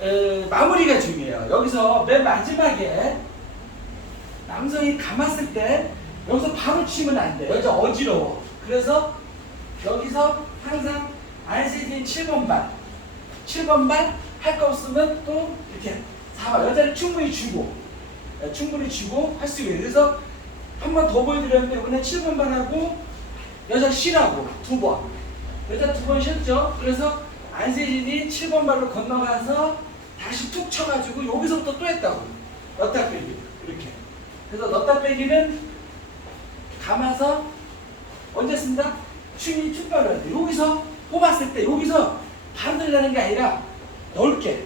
에, 마무리가 중요해요. 여기서 맨 마지막에 남성이 감았을 때 여기서 바로 치면 안 돼. 여자 어지러워. 그래서 여기서 항상 안세진 7번 반, 7번 반할 거 없으면 또 이렇게 4번 여자를 충분히 주고 에, 충분히 주고 할 수 있어요. 그래서 한 번 더 보여드렸는데 이번에 7번 반하고 여자 쉬라고 두 번. 여자 두 번 쉬었죠. 그래서 안세진이 7번 발로 건너가서 다시 툭 쳐가지고 여기서부터 또 했다고. 넣다 빼기. 이렇게. 그래서 넣다 빼기는 감아서 언제 쓴다? 춤이 축발을 돼. 여기서 뽑았을 때 여기서 바로 들어가는 게 아니라 넓게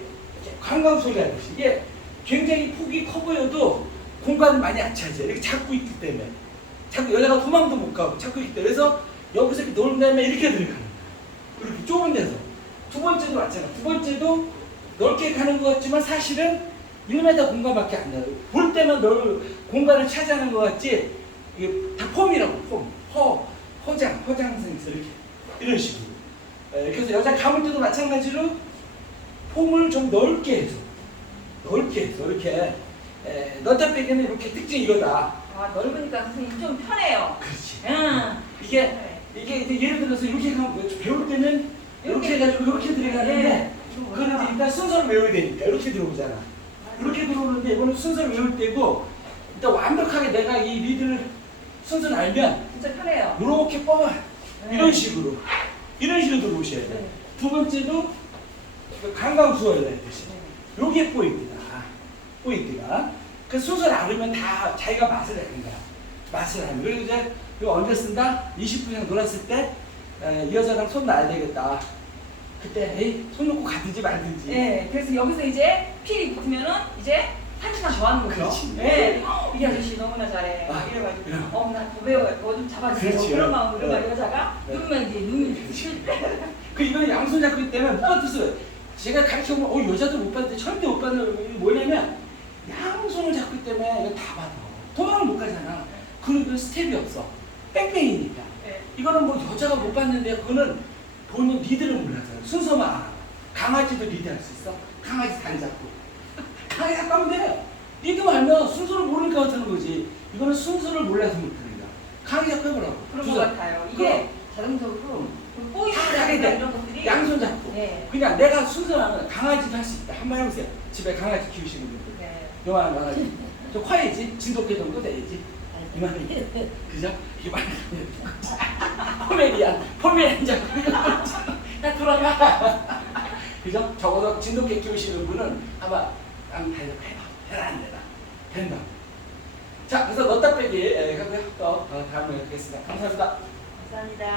관광 소리 하듯이 이게 굉장히 폭이 커 보여도 공간을 많이 안 차지해. 이렇게 잡고 있기 때문에. 자꾸 여자가 도망도 못 가고 잡고 있기 때문에 그래서 여기서 이렇게 놓은 다음에 이렇게 들어가는 거야. 이렇게 좁은 데서. 두 번째도 마찬가지. 두 번째도 넓게 가는 것 같지만 사실은 1m 공간밖에 안 나요. 볼 때만 넓 공간을 차지하는 것 같지 이게 다 폼이라고 폼. 허, 허장, 허장생에서 이렇게 이런 식으로. 에, 그래서 여자 감을 때도 마찬가지로 폼을 좀 넓게 해서 넓게 해서 이렇게 에, 넣다 빼기는 이렇게 특징이 이거다. 아, 넓으니까 선생님 좀 편해요. 그렇지. 응. 이게 네. 이게 예를 들어서 이렇게 가면 배울 때는 이렇게. 해가지고 이렇게 들어가는데 네. 그런데 일단 순서를 외워야 되니까 이렇게 들어오잖아. 이렇게 들어오는데 이거는 순서를 외울 때고 일단 완벽하게 내가 이 리드를 순서를 알면 진짜 편해요. 이렇게 뻗어 네. 이런 식으로 이런 식으로 들어오셔야 돼. 네. 두 번째도 그 강강수월을 했듯이 네. 요게 포인트다. 포인트가. 그 순서를 알으면 다 자기가 맛을 아는 거야. 맛을 아는. 그리고 이제 이거 언제 쓴다? 20분 이상 놀았을 때, 에, 이 여자랑 손 놔야 되겠다. 그때, 에이, 손 놓고 가든지 말든지. 네. 그래서 여기서 이제 필이 붙으면은 이제 한 시간 더 하는 거죠. 그렇지. 네. 이 아저씨 너무나 잘해. 아, 이래가지고 이런. 어, 나더 배워야 뭐좀 잡아주세요. 그렇지. 그런 마음으로 네. 막 여자가 네. 눈만 이제 눈이. 그 이거는 양손 잡고 있기 때문에 못 받았어요. 제가 가르쳐 보면, 어, 여자도 못 받는데 절대 못 받는 게 뭐냐면, 양손을 잡고 있기 때문에 이거 다 받아. 도망을 못 가잖아. 그리고 스텝이 없어. 뺑뺑이니까. 네. 이거는 뭐 여자가 못 봤는데 그거는 본인 리드를 몰라서요. 순서만 알아. 강아지도 리드할 수 있어. 강아지 다리 잡고. 다리 잡고 하면 돼. 리드만 알면 순서를 모르니까 못하는 거지. 이거는 순서를 몰라서 못하는 거야. 강아지 잡고 해보라고. 그런 두것 손. 같아요. 이게 자동적으로 돼. 이런 것들이 양손 잡고. 네. 그냥 내가 순서하면 강아지도 할 수 있다. 한번 해보세요. 집에 강아지 키우시는 분들. 네. 요만한 강아지. 저 커야지. 진돗개 정도 돼야지. 이만한 그죠? 이만한 포메리안. 포메리안 잡고 야 돌아가. 그죠? 적어도 진돗개 키우시는 분은 아마 안 해봐. 해라 안 되나? 된다. 자, 그래서 넣다 빼기 예, 하고요. 또 어, 다음에 뵙겠습니다. 감사합니다. 감사합니다.